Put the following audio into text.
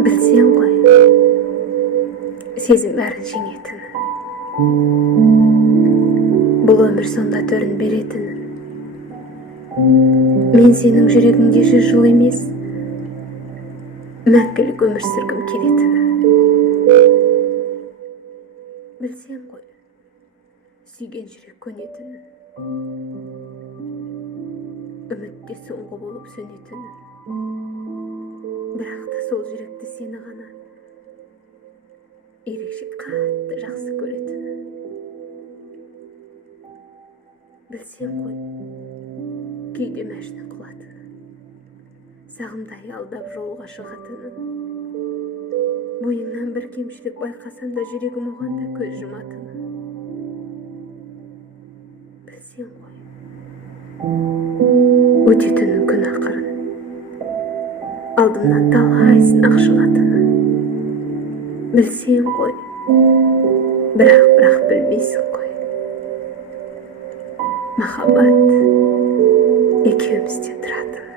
Білсең ғой, сезім бәрін жеңетінін. Бұл өмір сонда төрін беретінін. Мен сенің жүрегіңде 100 жыл емес, мәңгілік өмір сүргім келетінін. Білсең ғой, сүйген жүрек көнетінін. Үмітте соңғы болып сөнетінін. Бірақ та сол жүректі сені ғана ерекше қатты жақсы көретінін. Білсең ғой, кейде мәжнүн қылатынын, сағымдай алдап жолға шығатынын. Бойыңнан бір кемшілік байқасам да жүрегім оған да көз жұматынын. Білсең ғой, өтетінін күн ақырын, алдымнан талай сынақ шығатынын. Білсең ғой, бірақ білмейсің ғой, махаббат екеумізден тұратынын.